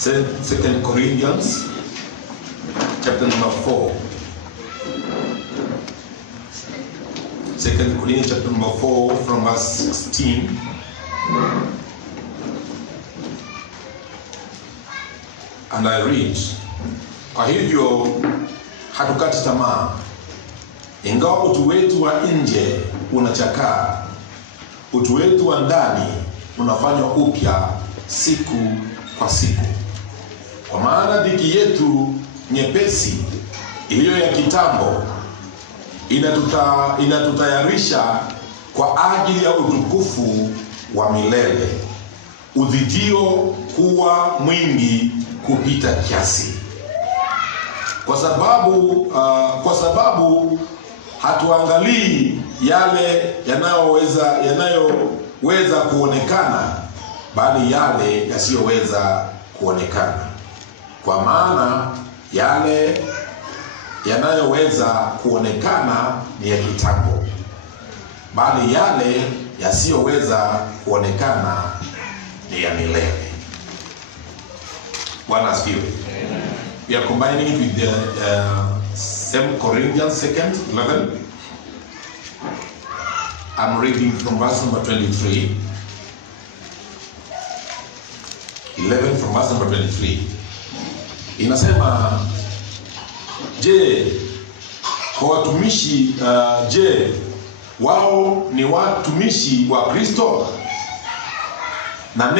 2 Corinthians chapter number 4. 2 Corinthians chapter number 4 from verse 16. And I read, kwa hivyo hatukati tamaa, ingawa utu wetu wa nje unachakaa, utu wetu wa ndani unafanywa upya siku kwa siku. Kwa maana dhiki yetu nyepesi iliyo ya kitambo inatutayarisha kwa ajili ya utukufu wa milele, udhijio kuwa mwingi kupita kiasi. Kwa sababu hatuangalii yale yanayoweza kuonekana, bali yale yasiyoweza kuonekana. Kwa maana yale yanayoweza kuonekana ni ya kitambo, bali yale yasiyoweza kuonekana ni ya milele. Bwana asifiwe. We are combining it with the 2 Corinthians 2:11. I'm reading from verse number 23. 11 from verse number 23. Inasema, je, kwa watumishi, je, wao ni watumishi wa Kristo? Na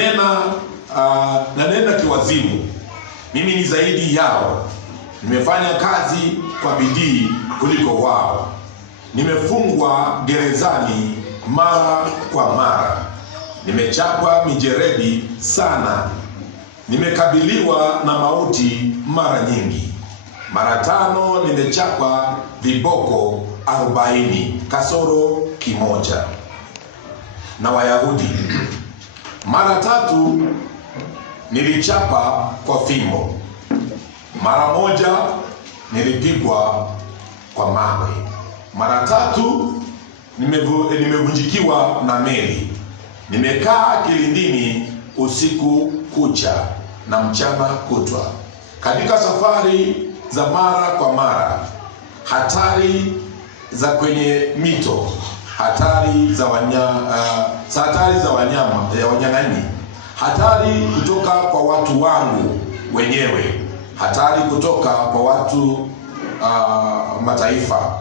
nena kiwazimu, mimi ni zaidi yao. Nimefanya kazi kwa bidii kuliko wao. Nimefungwa gerezani mara kwa mara. Nimechapwa mijeredi sana. Nimekabiliwa na mauti mara nyingi. Mara 5 nimechapwa viboko 40 kasoro kimoja na Wayahudi. Mara 3 nilichapa kwa fimbo. Mara 1 nilipigwa kwa mawe. Mara 3 nimevunjikiwa na meli. Nimekaa kilindini usiku kucha na mchana kutwa, katika safari za mara kwa mara, hatari za kwenye mito, hatari za wanyang'anyi, hatari kutoka kwa watu wangu wenyewe, hatari kutoka kwa watu mataifa,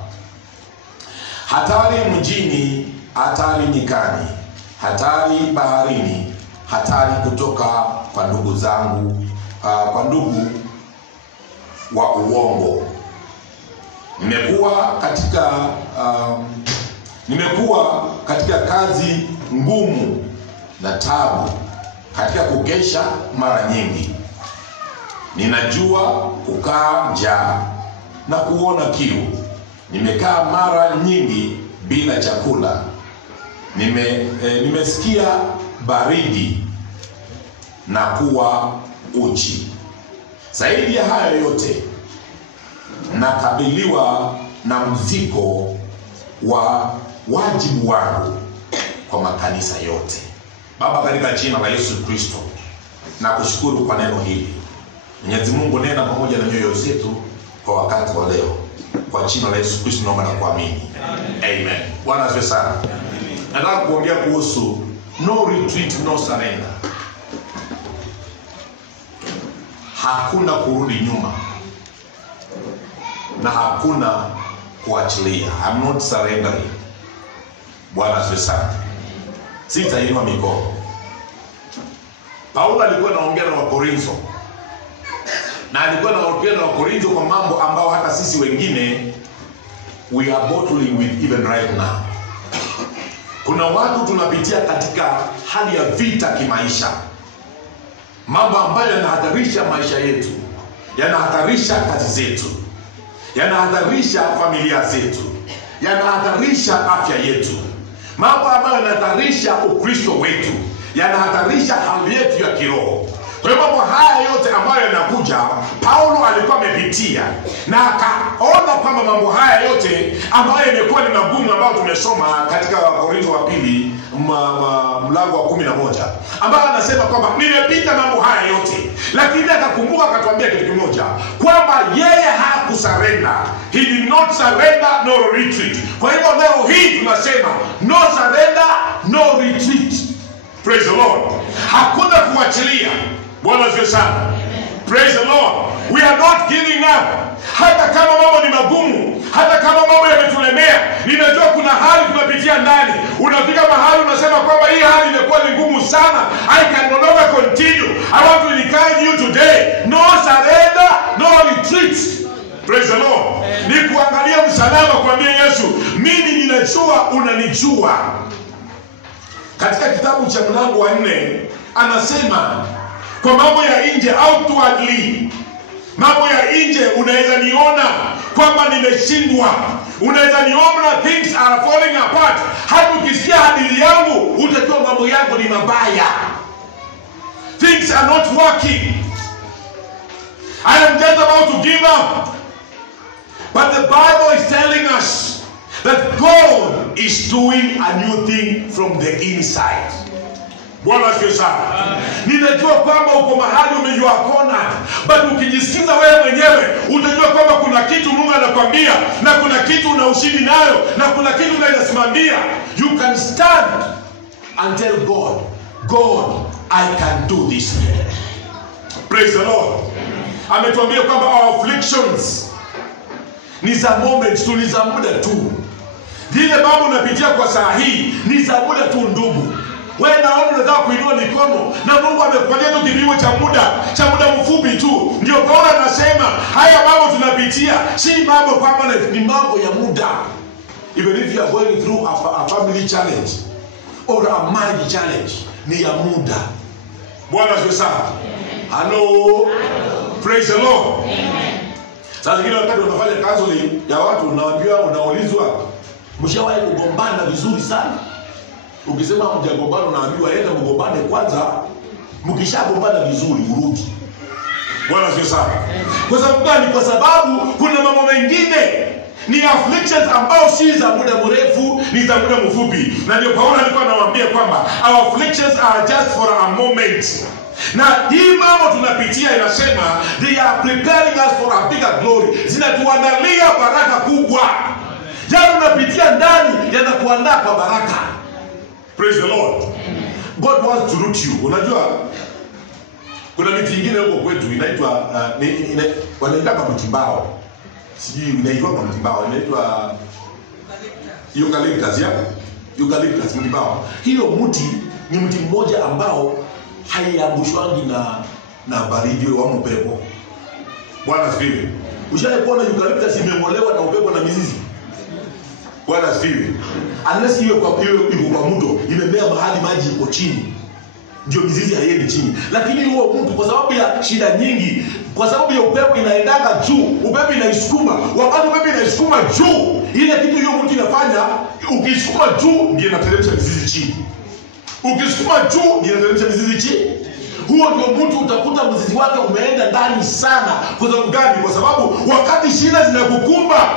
hatari mjini, hatari nyikani, hatari baharini, hatari kutoka kwa ndugu zangu, kwa ndugu wa uongo. Nimekuwa katika kazi ngumu na tabu, katika kukesha mara nyingi. Ninajua kukaa njaa na kuona kiu. Nimekaa mara nyingi bila chakula. Nimesikia baridi na kuwa uchi. Zaidi ya hayo yote, nakabiliwa na mzigo wa wajibu wangu kwa makanisa yote. Baba, katika jina la Yesu Kristo, nakushukuru kwa neno hili. Mwenyezi Mungu, nena pamoja na nyoyo zetu kwa wakati wa leo. Kwa jina la Yesu Kristo naomba na kuamini. Amen. Bwana asifiwe sana. Nataka kuongea kuhusu no retreat, no surrender. Hakuna kurudi nyuma na hakuna kuachilia. I'm not surrendering. Bwana asifiwe sana. Sitainua mikono. Paulo alikuwa anaongea na Wakorintho, na alikuwa anaongea na Wakorintho kwa mambo ambao hata sisi wengine we are battling with even right now. Kuna watu tunapitia katika hali ya vita kimaisha, mambo ambayo yanahatarisha maisha yetu, yanahatarisha kazi zetu, yanahatarisha familia zetu, yanahatarisha afya yetu, mambo ambayo yanahatarisha Ukristo wetu, yanahatarisha hali yetu ya kiroho. Kwa hiyo mambo haya yote ambayo yanakuja, Paulo alikuwa amepitia na akaona kwamba mambo haya yote ambayo yamekuwa ni magumu ambayo tumesoma katika Wakorintho wa pili mlango wa 11, ambayo anasema kwamba nimepita mambo haya yote, Lakini akakumbuka akatuambia kitu kimoja, kwamba yeye hakusarenda. He did not surrender nor retreat. Kwa hivyo leo hii tunasema no surrender, no retreat. Praise the Lord. Hakuna kuachilia. Bwana asifiwe sana. Praise the Lord. We are not giving up. Hata kama mambo ni magumu, hata kama mambo yametulemea, ninajua kuna hali tunapitia ndani. Unafika mahali unasema kwamba hii hali imekuwa ni ngumu sana. I can no longer continue. I want to encourage you today. No surrender, no retreat. Praise the Lord. Ni kuangalia msalaba, kuambia Yesu, mimi ninajua unanijua. Katika kitabu cha mlango wa 4 anasema kwa mambo ya nje, outwardly, mambo ya nje unaweza niona kwamba nimeshindwa, unaweza niona things are falling apart. Hata ukisikia hadithi yangu utajua mambo yangu ni mabaya, things are not working, I am just about to give up. But the Bible is telling us that God is doing a new thing from the inside. Bwana asifiwe sana. Ninajua kwamba uko mahali umejua kona, but ukijisikiza wewe mwenyewe utajua kwamba kuna kitu Mungu anakuambia, na kuna kitu una ushindi nayo, na kuna kitu unasimamia. You can stand and tell God, God, I can do this. Praise the Lord. Ametuambia kwamba our afflictions ni za moment tu, ni za muda tu. Zile mambo unapitia kwa saa hii ni za muda tu ndugu. Wewe naona unataka kuinua mikono na Mungu amekupatia tu kipimo cha muda mfupi tu. Ndio Paulo anasema haya mambo tunapitia si mambo permanent, ni mambo ya muda. Even if you are going through a family challenge or a marriage challenge, ni ya muda. Bwana asifiwe sana. Hello. Praise the Lord. Amen. Sasa kile wakati unafanya counseling ya watu unaulizwa, mshawahi kugombana vizuri sana? Ukisema mjagombana unaambiwa enda mgombane kwanza, mkishagombana vizuri urudi. Bwana asifiwe sana. Kwa sababu gani? Kwa sababu kuna mambo mengine ni afflictions ambao si za muda mrefu, ni za muda mfupi. Na ndio Paulo alikuwa anawaambia kwamba our afflictions are just for a moment. Na hii mambo tunapitia inasema they are preparing us for a bigger glory. Zinatuandalia baraka kubwa. Yale unapitia ndani yanakuandaa kwa baraka. Praise the Lord. God wants to root you. Unajua kuna miti ingine huko kwetu inaitwa wanaita kama mtimbao. Sijui inaitwa kama mtimbao, inaitwa eucalyptus, ya? Eucalyptus mtimbao. Hiyo mti ni mti mmoja ambao haiangushwangi na baridi au upepo. Bwana asifiwe. Ushawahi kuona eucalyptus imeng'olewa na upepo na mizizi? Bwana asifiwe. Unless hiyo kwa mto imemea mahali maji iko chini, ndio mizizi haiendi chini. Lakini huo mtu kwa sababu ya shida nyingi, kwa sababu ya upepo inaendaga juu, upepo inaisukuma. Wakati upepo inaisukuma juu, ile kitu hiyo mtu inafanya, ukisukuma juu ndio inateremsha mizizi chini. Ukisukuma juu ndio inateremsha mizizi chini. Huo ndio mtu utakuta mzizi wake umeenda ndani sana. Kwa sababu gani? Kwa sababu wakati shida zinakukumba,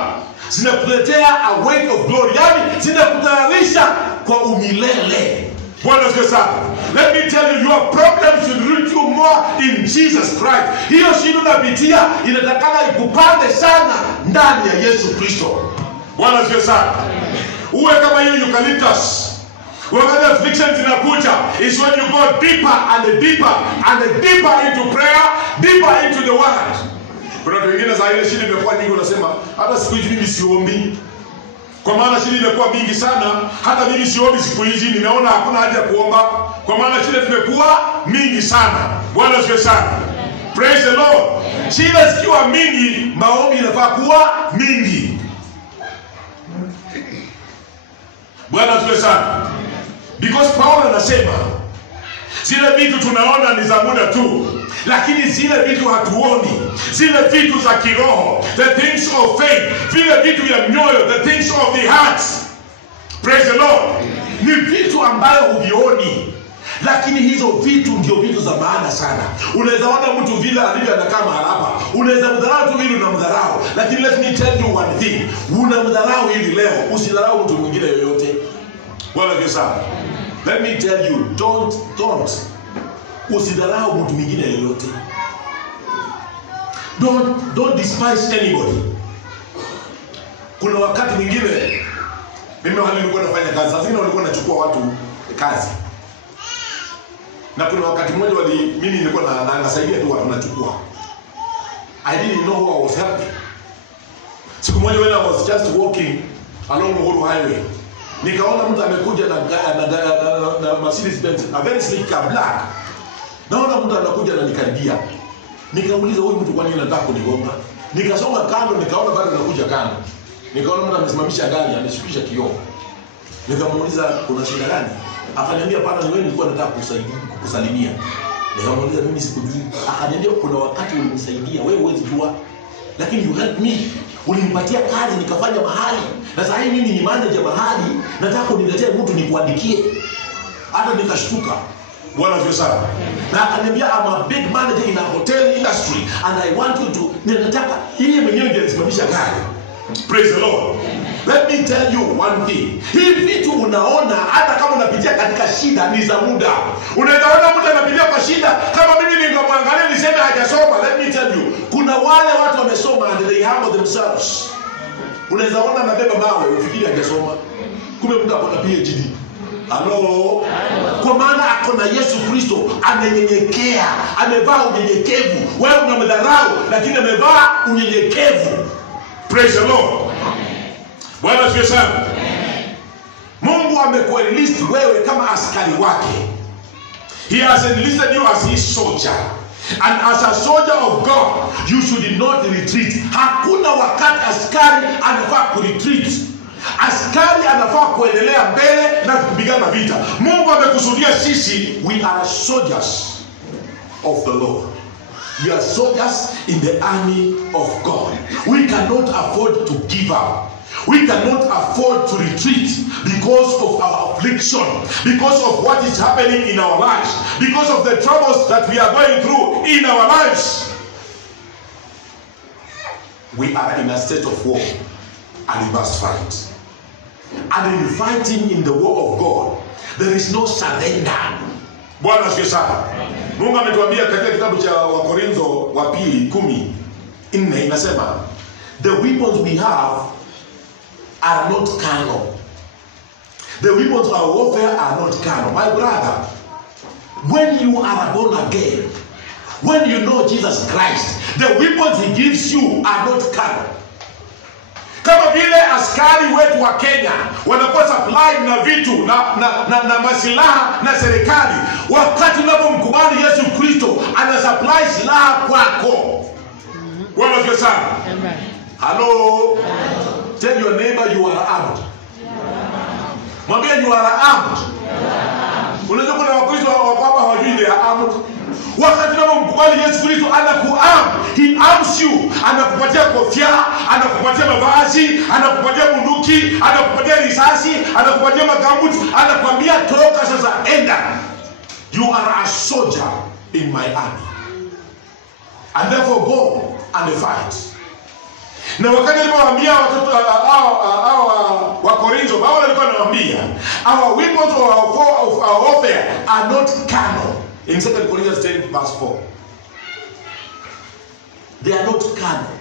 zinakuletea a weight of glory, yani zinakutayarisha kwa umilele. Bwana asifiwe sana. Let me tell you, your problem should reach you more in Jesus Christ. Hiyo shida unapitia inatakana ikupande sana ndani ya Yesu Kristo. Bwana asifiwe sana. Uwe kama hiyo eucalyptus. Wakati afflictions zinakuja is when you go deeper and deeper and deeper into prayer, deeper into the word. Kuna watu wengine za ile shida imekuwa nyingi, unasema hata siku hizi mimi siombi. Kwa maana shida imekuwa mingi sana, hata mimi siombi siku hizi, ninaona hakuna haja ya kuomba. Kwa maana shida zimekuwa mingi sana. Bwana asifiwe sana. Praise the Lord. Shida zikiwa mingi, maombi yanafaa kuwa mingi. Bwana asifiwe sana. Because Paulo anasema zile vitu tunaona ni za muda tu, lakini zile vitu hatuoni, zile vitu za kiroho, the things of faith, vile vitu ya mioyo, the things of the heart. Praise the Lord. Ni vitu ambayo huvioni, lakini hizo vitu ndio vitu za maana sana. Unaweza ona mtu vile alivyo anakaa mahali hapa, unaweza mdharau tu vile unamdharau, lakini let me tell you one thing, unamdharau hivi leo, usidharau mtu mwingine yoyote. Bwana asifiwe sana. Let me tell you, don't usidharau mtu mwingine yeyote. Don't despise anybody. Kuna wakati mwingine mimi nilikuwa nafanya kazi, sasa nilikuwa nachukua watu kazi. Na kuna wakati mmoja mimi nilikuwa nasaidia tu watu nachukua. I didn't know who I was helping. Siku moja when I was just walking along the whole highway, nikaona mtu amekuja na Mercedes Benz, a very sleek car, black. Naona mtu anakuja na nikaribia. Nikauliza huyu mtu kwa nini anataka kunigonga? Nikasonga kando, nikaona bado anakuja kando. Nikaona mtu amesimamisha gari, ameshukisha kioo. Nikamuuliza kuna shida gani? Akaniambia bana, wewe nilikuwa nataka kukusalimia. Nikamuuliza mimi sikujui. Akaniambia kuna wakati ulinisaidia, wewe huwezi jua. Lakini you helped me. Ulinipatia kazi nikafanya mahali. Na sasa mimi ni manager mahali, nataka uniletee mtu nikuandikie. Hata nikashtuka. Bwana asifiwe sana. Na akaniambia I'm a big manager in a hotel industry and I want you to, ninataka yeye mwenyewe ndiye asimamisha gari. Praise the Lord. Let me tell you one thing. Hii vitu unaona hata kama unapitia katika shida ni za muda. Unaweza ona mtu anapitia kwa shida, kama mimi ningemwangalia niseme hajasoma. Let me tell you, kuna wale watu wamesoma and they humble themselves. Unaweza ona anabeba mawe ufikiri hajasoma. Kumbe mtu akona PhD. Hello. Kwa maana akona Yesu Kristo, amenyenyekea, amevaa unyenyekevu. Wewe unamdharau lakini amevaa unyenyekevu. Praise the Lord. Bwana asifiwe sana. Mungu amekuenlist wewe kama askari wake. He has enlisted you as his soldier. And as a soldier of God, you should not retreat. Hakuna wakati askari anafaa kuretreat. Askari anafaa kuendelea mbele na kupigana vita. Mungu amekusudia sisi, we are soldiers of the Lord. We are soldiers in the army of God. We cannot afford to give up. We cannot afford to retreat because of our affliction, because of what is happening in our lives, because of the troubles that we are going through in our lives. We are in a state of war and we must fight. And in fighting in the war of God, there is no surrender. Bwana asifiwe sana. Mungu ametuambia katika kitabu cha Wakorintho wa pili 10:4 inasema, the weapons we have are not carnal. The weapons of our warfare are not carnal. My brother, when you are born again, when you know Jesus Christ, the weapons he gives you are not carnal. Kama vile askari wetu wa Kenya wanakuwa supply na vitu na masilaha na serikali, wakati unapomkubali Yesu Kristo ana supply silaha kwako. Bwana asifiwe sana. Amen. Hello. Tell your neighbor you are armed. Mwambie you are armed. Unaweza kuna wakristo wako hapa hawajui they are armed. Wakati unapomkubali Yesu Kristo anakuarm, he arms you, anakupatia kofia, anakupatia mavazi, anakupatia bunduki, anakupatia risasi, anakupatia magambuti, anakuambia toka sasa enda. You are a soldier in my army. And therefore go and fight. Na wakati alipowaambia watoto wa Korintho, Paulo alikuwa anawaambia, our weapons of our warfare are not carnal. In 2 Corinthians 10:4, they are not carnal.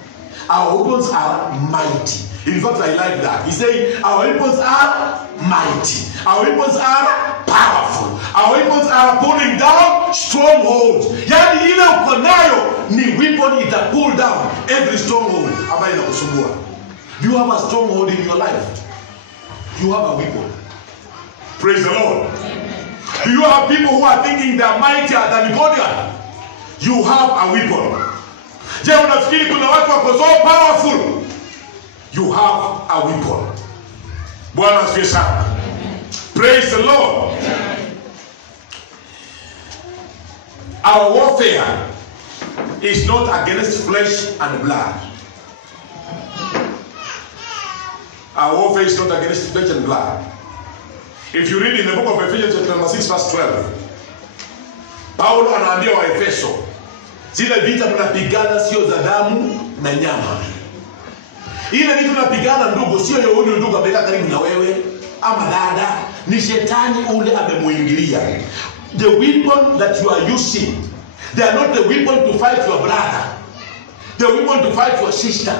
Our weapons are mighty. In fact, I like that. He said, our weapons are mighty. Our weapons are powerful. Our weapons are pulling down strongholds. Yani ile uko nayo ni weapon ita pull down every stronghold ambayo inakusumbua. Do you have a stronghold in your life? You have a weapon. Praise the Lord. Do you have people who are thinking they are mightier than God? You have a weapon. Je, unafikiri kuna watu wako so powerful? You have a weapon. Bwana asifiwe sana. Praise the Lord. Our warfare is not against flesh and blood. Our warfare is not against flesh and blood. If you read in the book of Ephesians chapter 6 verse 12, Paulo anaambia wa Efeso, zile vita mnapigana sio za damu na nyama. Ile vitu mnapigana ndugu, sio yule ndugu amekaa karibu na wewe ama dada, ni shetani ule amemuingilia. the weapon that you are using, they are not the weapon to fight your brother, the weapon to fight your sister.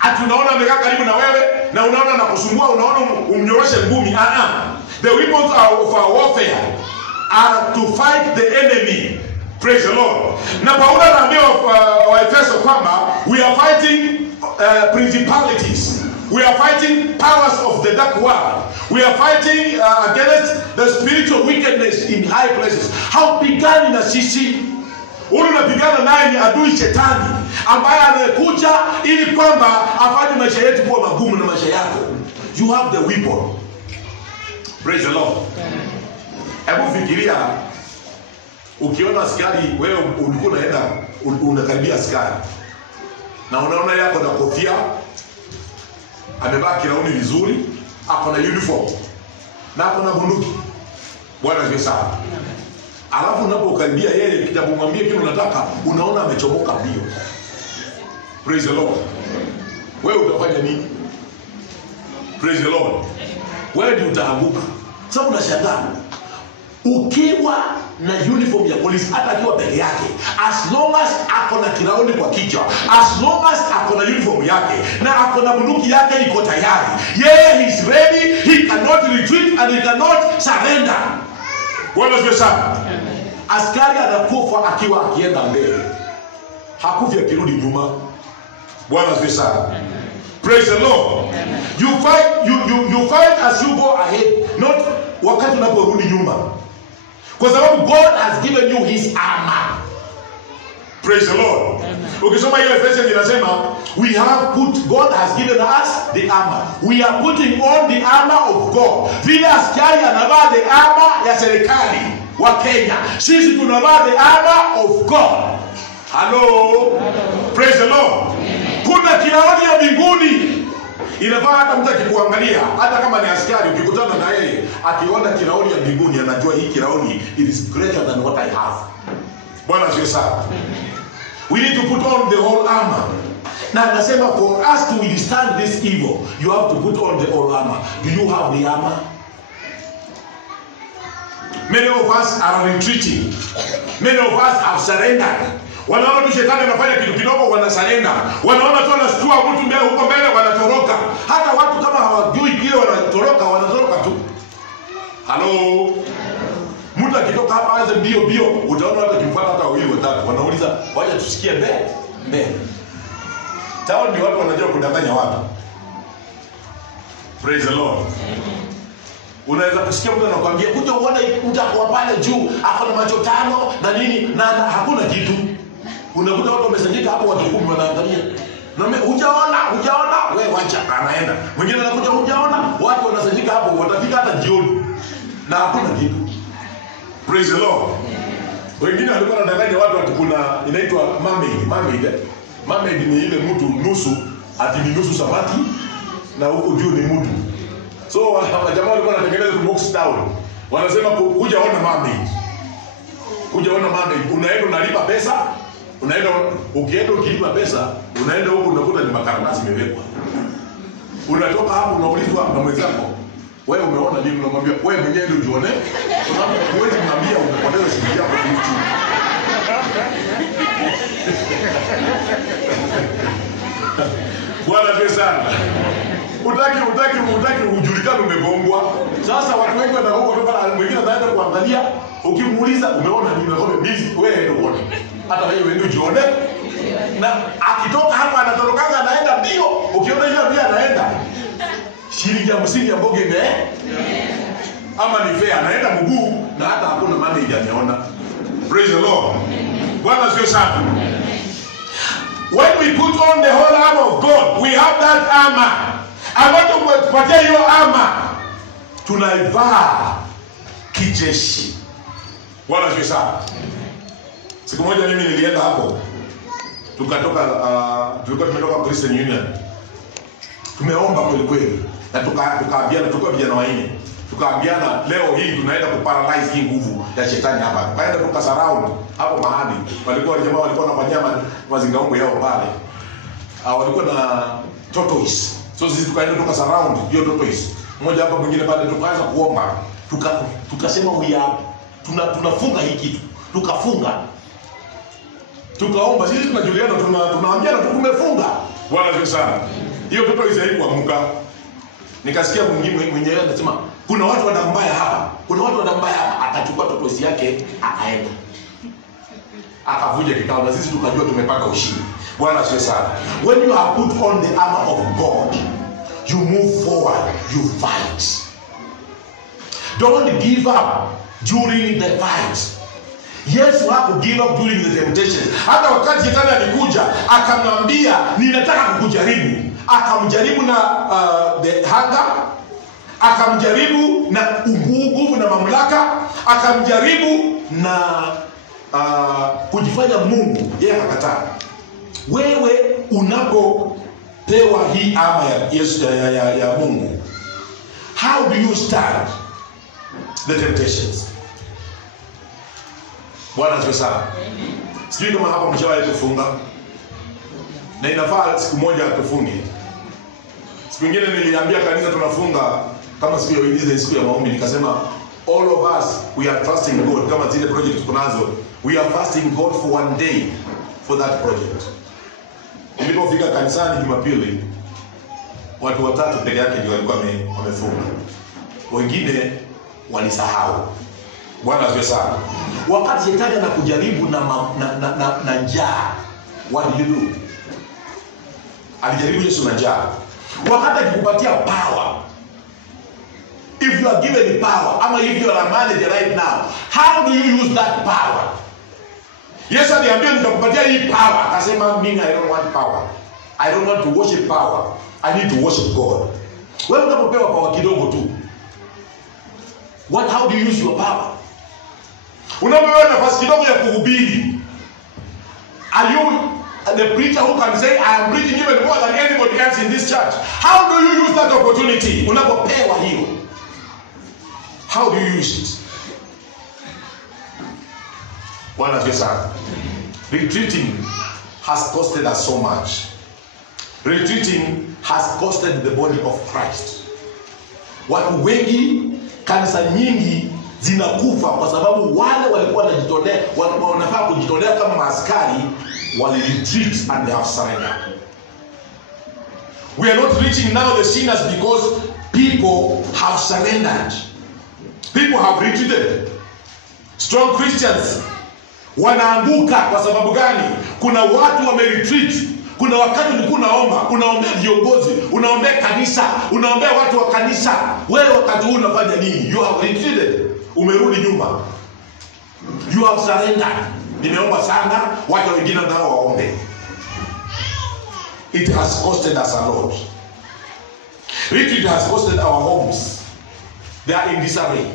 Ati unaona amekaa karibu na wewe na unaona anakusumbua, unaona umnyoroshe ngumi. The weapons of our warfare are to fight the enemy. Praise the Lord. Na Paulo anaambia Waefeso kwamba we are fighting principalities. We are fighting powers of the dark world. We are fighting against the spiritual wickedness in high places. Haupigani na sisi. Ule unapigana naye ni adui shetani ambaye anakuja ili kwamba afanye maisha yetu kuwa magumu na maisha yako. You have the weapon. Praise the Lord. Hebu fikiria ukiona askari, wewe ulikuwa unaenda unakaribia askari na unaona yako na kofia, amevaa kirauni vizuri, hapo na uniform na hapo na bunduki. Bwana asifiwe sana. Alafu unapokaribia yeye kitabu mwambie kile unataka, unaona amechomoka mbio. Praise the Lord. Wewe utafanya nini? Praise the Lord. Wewe ndio utaanguka. Sasa unashangaa ukiwa na uniform ya polisi, hata akiwa peke yake, as long as ako na kiraoni kwa kichwa, as long as ako na uniform yake na ako na bunduki yake iko tayari, yeye he is ready, he cannot retreat and he cannot surrender. Bwana asifiwe sana. Askari anakufa akiwa akienda mbele, hakufi akirudi nyuma. Bwana asifiwe sana. Praise the Lord. You fight as you go ahead, not wakati unaporudi nyuma. Kwa sababu God has given you his armor. Praise the Lord. Ukisoma hiyo Ephesians inasema God has given us the armor. We are putting on the armor of God. Vile askari anavaa the armor ya serikali wa Kenya, sisi tunavaa the armor of God. Hello. Praise the Lord. Kuna kiraoni ya mbinguni. Inafaa hata mtu akikuangalia, hata kama ni askari, ukikutana na yeye akiona kiraoni ya mbinguni, anajua hii kiraoni it is greater than what I have. Bwana asifiwe sana. We need to put on the whole armor. Na anasema for us to withstand this evil, you have to put on the whole armor. Do you have the armor? Many of us are retreating. Many of us have surrendered. Wanaona tu shetani anafanya kitu kidogo wanasarenda. Wanaona tu anastua mtu mbele huko mbele wanatoroka. Hata watu kama hawajui kile wanatoroka tu. Hello. Mtu akitoka hapa aanze mbio, utaona hata kimfuata hata wawili watatu. Wanauliza, "Waje tusikie mbele." Tao ni watu wanajua kudanganya watu. Praise the Lord. Unaweza kusikia mtu anakuambia, "Kuja uone mtu kwa pale juu, ako na macho tano na nini na hakuna kitu." Unakuta watu wamesanyika hapo, watu 10 wanaangalia. Na hujaona, wewe wacha anaenda. Mwingine anakuja, hujaona, watu wanasanyika hapo, watafika hata jioni na hakuna kitu. Praise the Lord. Wengine walikuwa wanadanganya watu ati kuna inaitwa mermaid. Mermaid ni ile mtu nusu, ati ni nusu samaki na huko juu ni mtu. So jamaa walikuwa wanatengeneza box town. Wanasema kuja ona mermaid. Unaenda unalipa pesa. Ukienda ukilipa pesa, unaenda huko unakuta ni makaratasi imewekwa. Unatoka hapo unaulizwa na mwenzako, "Wewe umeona nini?" Unamwambia, "Wewe mwenyewe ndio uone." Huwezi kumwambia umepoteza shilingi yako kitu. Bwana asifiwe sana. Utaki ujulikane umegongwa. Sasa watu wengi wanaogopa toka mwingine anaenda kuangalia, ukimuuliza umeona nini, unakwambia mimi wewe ndio uone. Hata wewe ndio ujione. Na akitoka hapa anatorokaga anaenda mbio. Ukiona yule pia anaenda. Shilingi 50 ya mboga ama ni fair, anaenda mguu na hata hakuna maana ijameona. Praise the Lord. Bwana asifiwe sana. When we put on the whole armor of God, we have that armor. Ambacho kupatia hiyo armor, tunaivaa kijeshi. Bwana asifiwe sana. Siku moja mimi nilienda hapo, tulikuwa tumetoka Christian Union. Tumeomba kweli na tukaambiana, tulikuwa vijana wanne. Tukaambiana leo hii tunaenda kuparalyze hii nguvu ya shetani hapa. Baada tukasurround hapo mahali. Jamaa walikuwa wanafanyia mazingaombo yao pale. Walikuwa na tortoise. So sisi tukaenda tukasurround hiyo tortoise. Mmoja hapa mwingine baada tukaanza kuomba. Tukasema we are tunafunga hii kitu. Tukafunga. Tukaomba, sisi tunajuliana, tunaambiana tumefunga. Bwana asifiwe sana. Hiyo pepo Israeli kuamka. Nikasikia mwingine mwenyewe anasema kuna watu wanambaya hapa. Kuna watu wanambaya hapa. Akachukua totosi yake akaenda. Akavuja kikao na sisi tukajua tumepata ushindi. Bwana asifiwe sana. When you have put on the armor of God, you move forward, you fight. Don't give up during the fight. Yesu hakugive up during the temptation. Hata wakati shetani alikuja akamwambia ninataka kukujaribu, akamjaribu na the hunger, akamjaribu na nguvu na mamlaka, akamjaribu na kujifanya Mungu, yeye akakataa. Wewe unapopewa hii ama ya Yesu ya Mungu, how do you stand the temptations? Bwana asifiwe sana. Sijui kama hapa mshawahi kufunga. Na inafaa siku moja tufunge. Siku nyingine niliambia kanisa tunafunga kama siku ya Wednesday, siku ya maombi, nikasema all of us we are trusting God. Kama zile project tunazo, we are fasting God for one day for that project. Nilipofika kanisani Jumapili, watu watatu peke yake ndio walikuwa wamefunga. Wengine walisahau. Bwana asifiwe sana. Wakati shetani anakujaribu na njaa, what did you do? Alijaribu Yesu na njaa. Wakati akikupatia power, if you are given power, ama if you are a manager right now, how do you use that power? Yesu aliambia nitakupatia hii power, akasema mimi I don't want power. I don't want to worship power. I need to worship God. Wewe unapopewa power kidogo tu, how do you use your power? Unapopewa nafasi kidogo ya kuhubiri, are you the preacher who can say I am preaching even more than anybody else in this church? How do you use that opportunity? Unapopewa hiyo, how do you use it? Bwana asifiwe sana. Retreating has costed us so much. Retreating has costed the body of Christ. Watu wengi, kanisa nyingi zinakufa kwa sababu wale walikuwa wanajitolea, walikuwa wanafaa kujitolea kama maaskari, wali retreat and they have surrendered. We are not reaching now the sinners because people have surrendered. People have retreated. Strong Christians wanaanguka kwa sababu gani? Kuna watu wameretreat. Kuna wakati ulikuwa unaombea viongozi, unaombea kanisa, unaombea watu wa kanisa. Wewe wakati huu unafanya nini? You have retreated. Umerudi nyuma. You have surrendered. Nimeomba sana, watu wengine nao waombe. It has costed us a lot. Retreat has costed our homes. They are in disarray.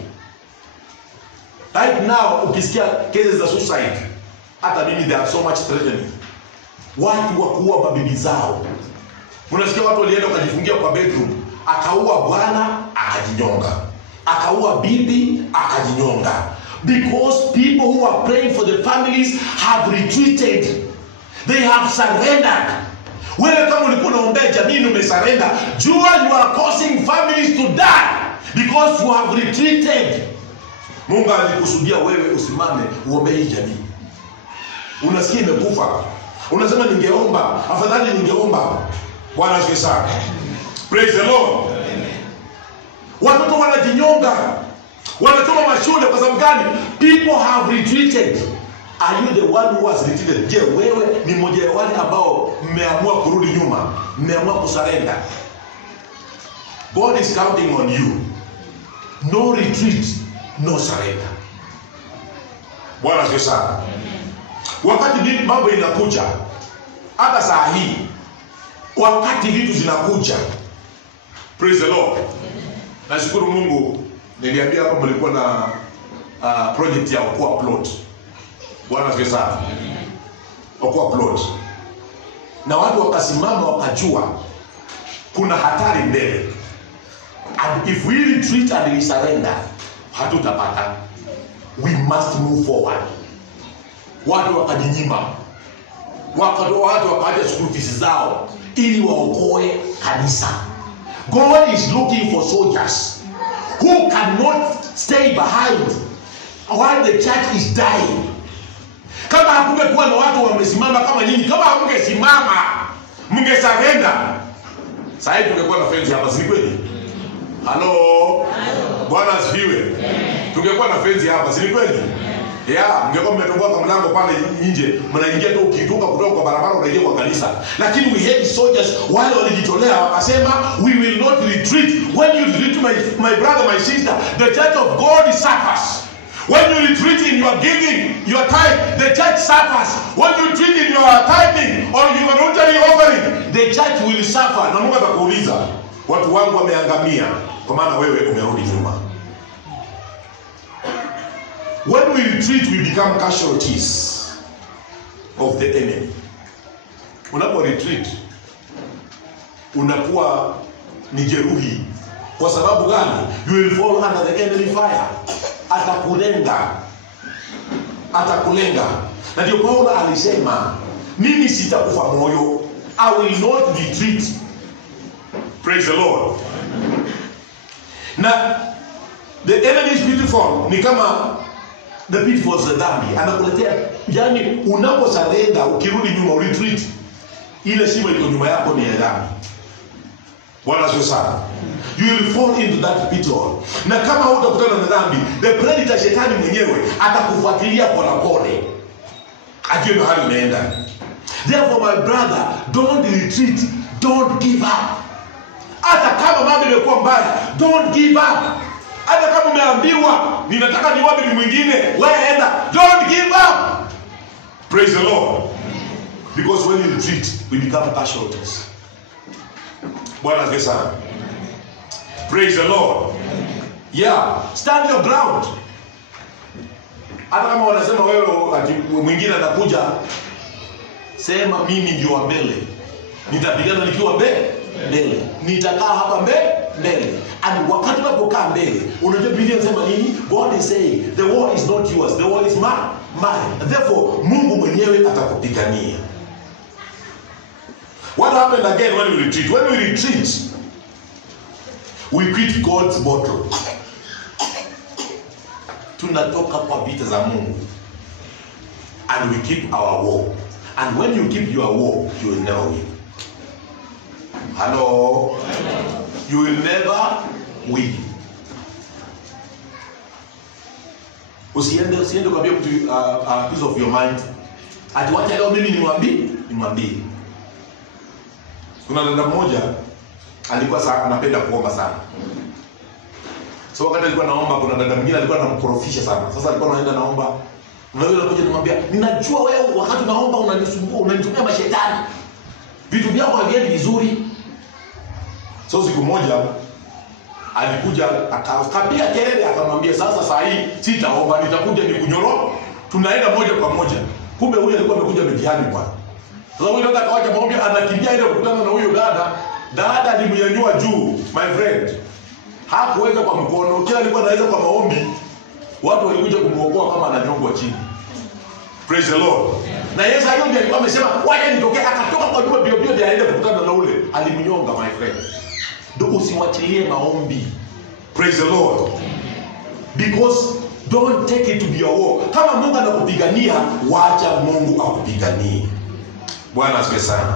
Right now, ukisikia cases za suicide, hata mimi they are so much threatening. Watu wakuua mabibi zao. Unasikia watu walienda wakajifungia kwa bedroom, akaua bwana akajinyonga, akaua bibi akajinyonga, because people who are praying for the families have retreated. They have surrendered. Wewe kama ulikuwa unaombea jamii umesurrender, jua you are causing families to die because you have retreated. Mungu alikusudia wewe usimame uombee hii jamii. Unasikia imekufa, unasema ningeomba, afadhali ningeomba. Bwana asifiwe sana. Praise the Lord. Watoto wanajinyonga, wanachoma mashule kwa sababu gani? People have retreated. Are you the one who has retreated? Je, wewe ni mmoja wa wale ambao mmeamua kurudi nyuma, mmeamua kusurrender? God is counting on you. No retreat, no surrender. Bwana asifiwe sana. Wakati mambo inakuja, hata saa hii, wakati vitu zinakuja, praise the Lord. Nashukuru Mungu, niliambia hapa mlikuwa na project ya Okoa Plot. Bwana asifiwe sana. Okoa Plot. Na watu wakasimama wakajua kuna hatari mbele. And if we retreat and we surrender, hatutapata. We must move forward. Watu wakajinyima. Watu wakaacha school fees zao ili waokoe kanisa. God is looking for soldiers who cannot stay behind while the church is dying. Kama hakungekuwa na watu wamesimama kama nyinyi, kama hamngesimama, mngesarenda, sasa tungekuwa na fence hapa, si kweli? Hello. Bwana asifiwe. Tungekuwa na fence hapa, si kweli? Yeah, mngekuwa mmetoboa kwa mlango pale nje, mnaingia tu ukitoka kutoka kwa barabara unaingia kwa kanisa. Lakini we had soldiers wale walijitolea wakasema we will not retreat. When you retreat, my brother, my sister, the church of God suffers. When you retreat in your giving, your tithe, the church suffers. When you retreat in your tithing or your voluntary offering, the church will suffer. Na Mungu atakuuliza, watu wangu wameangamia kwa maana wewe umerudi nyuma. When we retreat, we become casualties of the enemy. Unapo retreat, unakuwa ni jeruhi. Kwa sababu gani? You will fall under the enemy fire. Atakulenga. Na ndio Paulo alisema, mimi sitakufa moyo. I will not retreat. Praise the Lord. Na the enemy is beautiful. Ni kama the pitfalls za dhambi. Anakuletea, yani unaposarenda, ukirudi nyuma, retreat, ile shimo iko nyuma yako ni ya dhambi. Bwana asifiwe sana. You will fall into that pitfall. Na kama hutakutana na dhambi, the predator, shetani mwenyewe atakufuatilia pole. Ajue mahali umeenda. Therefore my brother, don't retreat, don't give up. Hata kama mambo yamekuwa mbaya, don't give up. Hata kama umeambiwa ninataka niwape ni mwingine, wewe enda, don't give up. Praise the Lord. Because when you retreat, we become casualties. Bwana asifiwe sana. Praise the Lord. Yeah, stand your ground. Hata kama wanasema wewe ati mwingine anakuja, sema mimi ndio wa mbele. Nitapigana nikiwa mbele. Nitakaa hapa mbele. And wakati unapokaa mbele, unajua Biblia inasema nini? God is saying, the war is not yours, the war is mine. Therefore, Mungu mwenyewe atakupigania. What happened again when we retreat? When we retreat, we quit God's battle. Tunatoka kwa vita za Mungu. And we keep our war. And when you keep your war, you will never win. Hello? You will never win. Usiende kwa mtu piece of your mind. Ati wacha leo mimi nimwambie. Kuna dada mmoja alikuwa anapenda kuomba sana. So wakati alikuwa naomba, kuna dada mwingine alikuwa anamkorofisha sana. Sasa alikuwa anaenda naomba, na yule anakuja kumwambia, ninajua wewe wakati unaomba unanisumbua, unanitumia mashetani. Vitu vyako haviendi vizuri. So siku moja alikuja akapiga kelele, akamwambia sasa saa hii sitaomba, nitakuja nikunyoro, tunaenda moja kwa moja. Kumbe huyu alikuwa amekuja mtihani bwana. Sasa huyu dada akawacha maombi, anakimbia ile kukutana na huyo dada alimnyanyua juu, my friend. Hakuweza kwa mkono, kila alikuwa anaweza kwa maombi. Watu walikuja kumuokoa kama ananyongwa chini. Praise the Lord. Na Yesu alikuwa amesema, "Waje nitokee," akatoka kwa nyumba bio aende kukutana na ule, alimnyonga my friend. Ndio usiwachilie maombi. Praise the Lord. Because don't take it to be your war. Kama Mungu anakupigania, waacha Mungu akupiganie. Bwana asifiwe sana.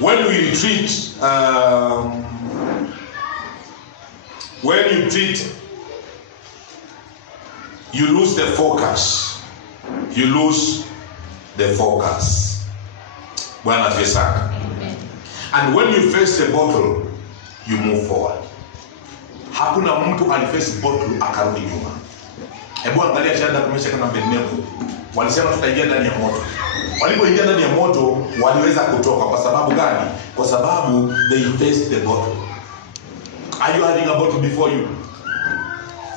When we retreat, when you retreat, you lose the focus. You lose the focus. Bwana asifiwe sana. And when you face the battle, you move forward. Hakuna mtu aliface battle akarudi nyuma. Hebu angalia shanda kumesha kama Abednego. Walisema tutaingia ndani ya moto. Walipoingia ndani ya moto, waliweza kutoka kwa sababu gani? Kwa sababu they faced the battle. Are you having a battle before you?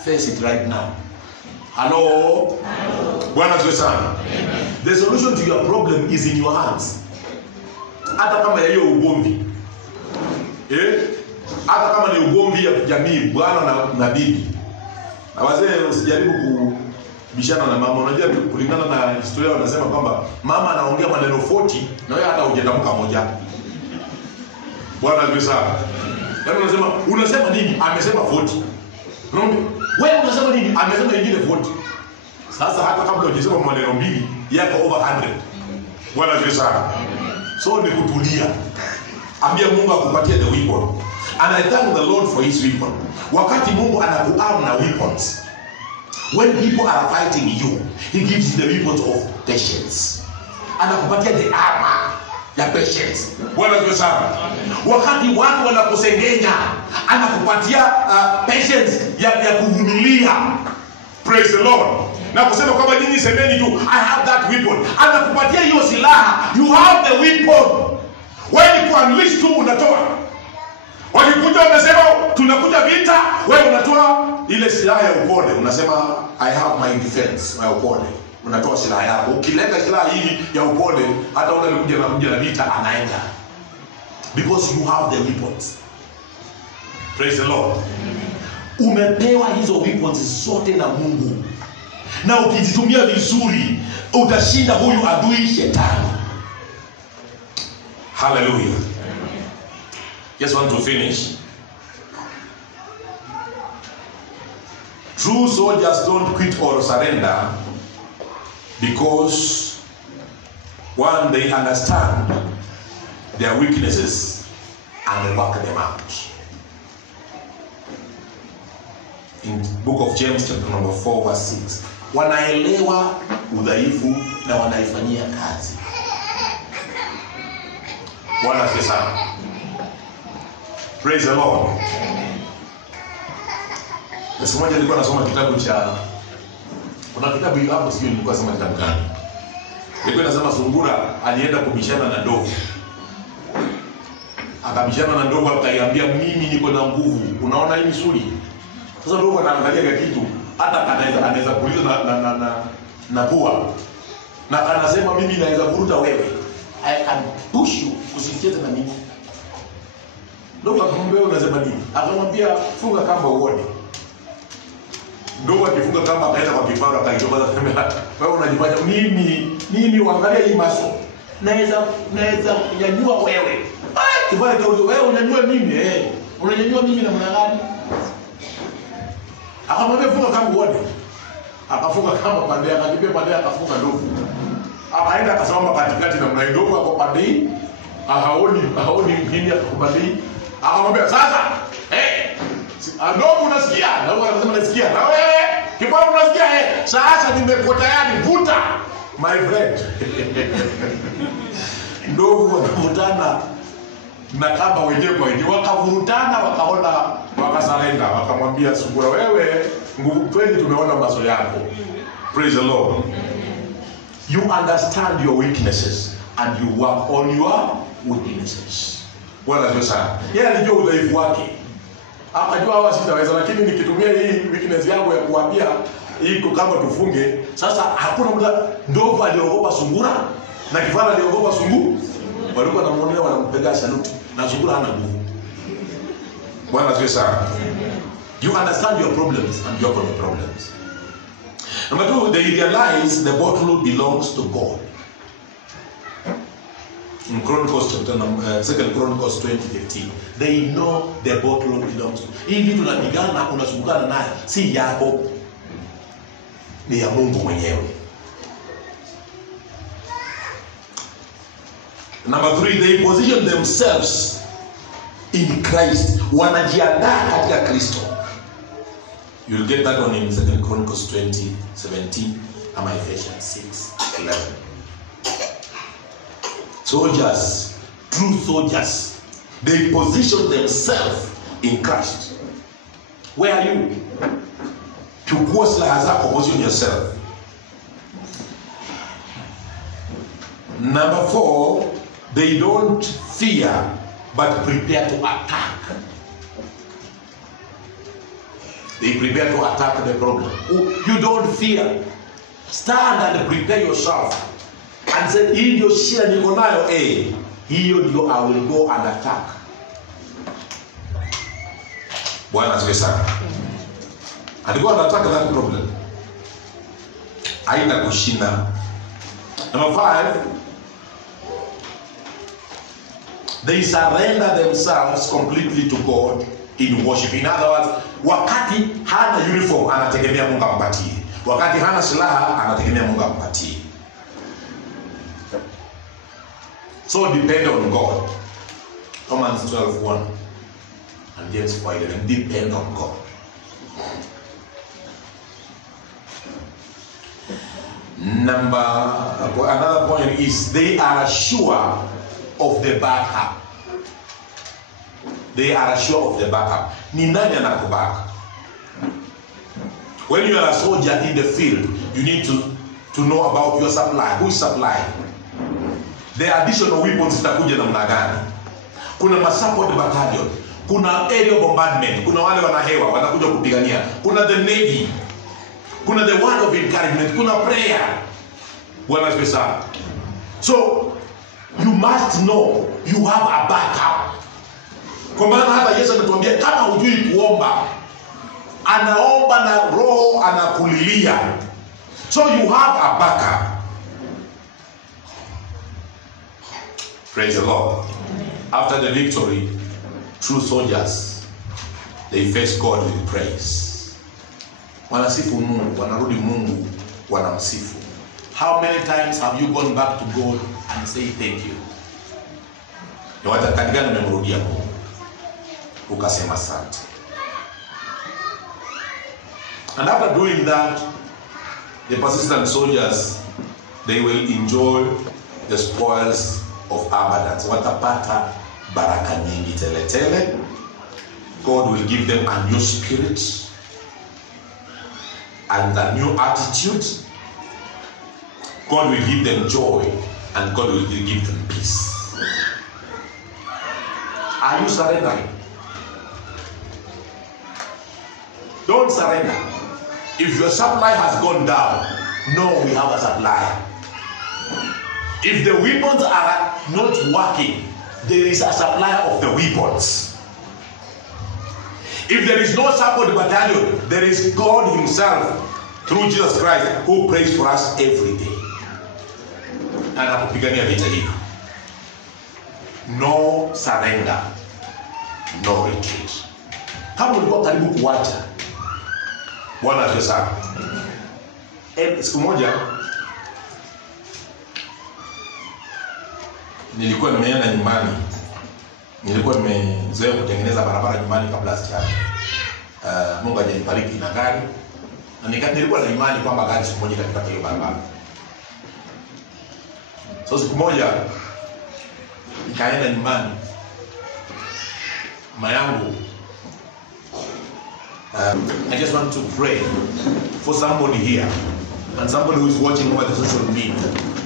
Face it right now. Hello? Bwana asifiwe sana. The solution to your problem is in your hands. Hata kama hiyo ugomvi. Hata kama ni ugomvi ya jamii, bwana na bibi. Na wazee usijaribu kubishana na mama. Unajua kulingana na historia wanasema kwamba mama anaongea maneno 40 na wewe hata hujatamka moja. Bwana asifiwe sana. Yaani unasema nini? Amesema 40. Wewe unasema nini? Amesema ingine 40. Sasa hata kabla hujasema maneno mbili yako over 100. Bwana asifiwe sana. So ni kutulia. Ambia Mungu akupatie the weapon. And I thank the Lord for his weapon. Wakati Mungu anakuarm na weapons. When people are fighting you, he gives you the weapons of patience. Anakupatia the armor ya patience. Bwana asifiwe sana. Wakati watu wanakusengenya, anakupatia patience ya kuvumilia. Praise the Lord. Na kusema kwamba nyinyi semeni tu, I have that weapon. Anakupatia hiyo silaha. You have the weapon. Wewe ni kuunleash tu unatoa. Wakikuja unasema tunakuja vita, wewe unatoa ile silaha ya upole. Unasema I have my defense, my upole. Unatoa silaha yako. Ukileta silaha hii ya upole, hata unakuja na vita anaenda. Because you have the weapons. Praise the Lord. Umepewa hizo weapons zote na Mungu. Na ukizitumia vizuri, utashinda huyu adui shetani. Hallelujah. Just want to finish. True soldiers don't quit or surrender because one, they understand their weaknesses and they work them out. In book of James chapter number 4 verse 6, wanaelewa udhaifu na wanaifanyia kazi. Bwana asifiwe sana. Praise the Lord. Siku moja nilikuwa nasoma kitabu cha, kuna kitabu hapo sio nilikuwa nasoma kitabu gani. Nilikuwa nasema sungura alienda kubishana na ndovu. Akabishana na ndovu akaiambia mimi niko na nguvu. Unaona hii misuli? Sasa ndovu anaangalia kitu hata anaweza kuuliza na pua. Na anasema mimi naweza kuruta wewe. I can push you usicheze na mimi. Ndovu akamwambia unasema nini? Akamwambia funga kamba uone. Ndovu akifunga kamba akaenda kwa kifaru akaitoka akasema wewe unajifanya mimi uangalia hii maso. Naweza kunyanyua wewe. Kifaru kauliza wewe unanyanyua mimi unanyanyua mimi na mwana gani? Akamwambia funga kamba uone. Akafunga kamba pande akajibia pande akafunga ndovu. Akaenda akasimama katikati na mnaidogo hapo pande. Haoni nini akakubali. Akamwambia sasa ndogo unasikia? Na wewe unasema nasikia. Na wewe kifaru unasikia? Sasa nimekuwa tayari vuta my friend. Ndogo wakavutana na kamba wenyewe kwa wenyewe, wakavurutana, wakaona, wakasarenda, wakamwambia sungura wewe nguvu kweli tumeona maso yako. Praise the Lord. You understand your weaknesses and you work on your weaknesses. Bwana asifiwe sana. Yeye alijua udhaifu wake. Akajua hawa sitaweza, lakini nikitumia hii weakness yangu ya kuambia hii kama tufunge, sasa hakuna muda. Ndovu aliogopa sungura na kifaru aliogopa sungura. Walikuwa wanamuonea wanampega saluti na sungura hana nguvu. Bwana asifiwe sana. You understand your problems and you overcome the problems. Number 2, they realize the battle belongs to God. In Chronicles chapter 2 Chronicles 20:15, they know the battle belongs to. Hivi tunapigana unasungana naye si yako, ni ya Mungu mwenyewe. Number 3, they position themselves in Christ. Wanajiandaa katika Kristo. You'll get that one in 2 Chronicles 20:17 and Ephesians 6:11. Soldiers, true soldiers, they position themselves in Christ. Where are you? Chukua silaha zako, position yourself. Number 4, they don't fear but prepare to attack. They prepare to attack the problem. You don't fear. Stand and prepare yourself. And say, hii ndio shida niko nayo, hiyo ndio I will go and attack. Bwana asifiwe sana. Alikuwa anataka that problem. Haina kushinda. Number 5, they surrender themselves completely to God in worship. In other words, wakati hana uniform anategemea Mungu ampatie. Wakati hana silaha anategemea Mungu ampatie. So depend on God. Romans 12:1 and James 5:11. Depend on God. Another point is they are sure of the backup. They are sure of the backup. Ni nani anakubaka? When you are a soldier in the field, you need to know about your supply. Who is supplying? The additional weapons zitakuja namna gani? Kuna ma-support battalion, kuna aerial bombardment, kuna wale wanahewa watakuja kupigania, kuna the navy, kuna the word of encouragement, kuna prayer. Bwana asifiwe sana. So you must know you have a backup. Kwa maana hata Yesu anatuambia kama hujui kuomba, anaomba na roho anakulilia. So you have a backup. Praise the Lord. After the victory, true soldiers, they face God with praise. Wanasifu Mungu, wanarudi Mungu, wanamsifu. How many times have you gone back to God and say thank you? Ni wakati gani umemrudia Mungu ukasema asante? And after doing that, the persistent soldiers, they will enjoy the spoils of abundance. Watapata baraka nyingi tele tele. God will give them a new spirit and a new attitude. God will give them joy and God will give them peace. Are you surrendering? Don't surrender. If your supply has gone down, know we have a supply. If the weapons are not working, there is a supply of the weapons. If there is no support battalion, there is God himself through Jesus Christ who prays for us every day. Anapigania vita hivi. No surrender, no retreat. Kama ulikuwa karibu kuacha, Bwana asifiwe sana. Siku moja nilikuwa nimeenda nyumbani. Nilikuwa nimezoea kutengeneza barabara nyumbani kabla sijaanza. Mungu ajanibariki na gari. Na nilikuwa na imani kwamba gari siku moja itapata hiyo barabara. So siku moja nikaenda nyumbani. Mama yangu, I just want to pray for somebody here and somebody who is watching over the social media.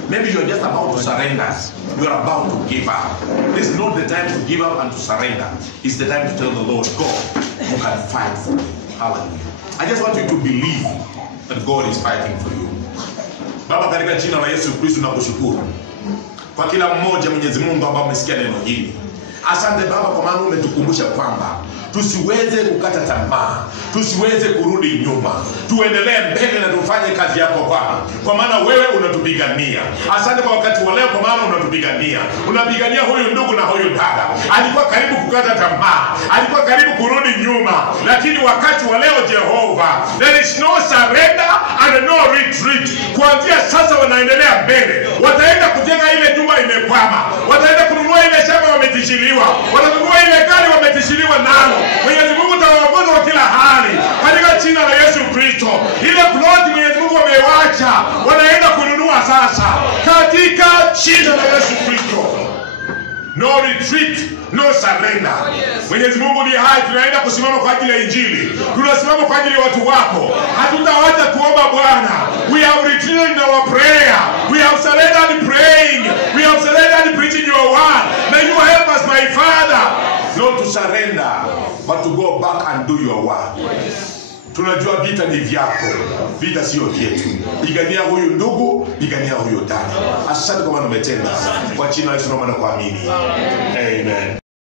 Maybe you're just about to surrender. You're about to give up. This is not the time to give up and to surrender. It's the time to tell the Lord, God, you can fight for me. Hallelujah. I just want you to believe that God is fighting for you. Baba, katika jina la Yesu Kristo nakushukuru kwa kila mmoja Mwenyezi Mungu ambaye amesikia neno hili. Asante Baba kwa maana umetukumbusha kwamba tusiweze kukata tamaa, tusiweze kurudi nyuma, tuendelee mbele na tufanye kazi yako Bwana, kwa maana wewe unatupigania. Asante kwa wakati wa leo, kwa maana unatupigania. Unapigania huyu ndugu na huyu dada. Alikuwa karibu kukata tamaa, alikuwa karibu kurudi nyuma, lakini wakati wa leo Jehova, there is no surrender and no retreat. Kuanzia sasa wanaendelea mbele. Wataenda kujenga ile nyumba imekwama, wataenda kununua ile shamba wametishiliwa, watanunua ile gari wametishiliwa nalo. Mwenyezi Mungu tawaongoza kwa kila hali katika jina la Yesu Kristo. Ile plot Mwenyezi Mungu amewacha wanaenda kununua sasa katika jina la Yesu Kristo. No retreat, no surrender. Mwenyezi Mungu ni hai, tunaenda kusimama kwa ajili ya Injili. Tunasimama kwa ajili ya watu wako. Hatutawacha kuomba Bwana. We have retreated in our prayer. We have surrendered in praying. We have surrendered in preaching your word. May you help us, my Father, not to surrender, but to go back and do your work. Tunajua vita ni vyako, vita sio vyetu. Pigania huyu ndugu, pigania huyu dada. Asante kwa maana umetenda. Kwa jina la Yesu naomba na kuamini. Amen.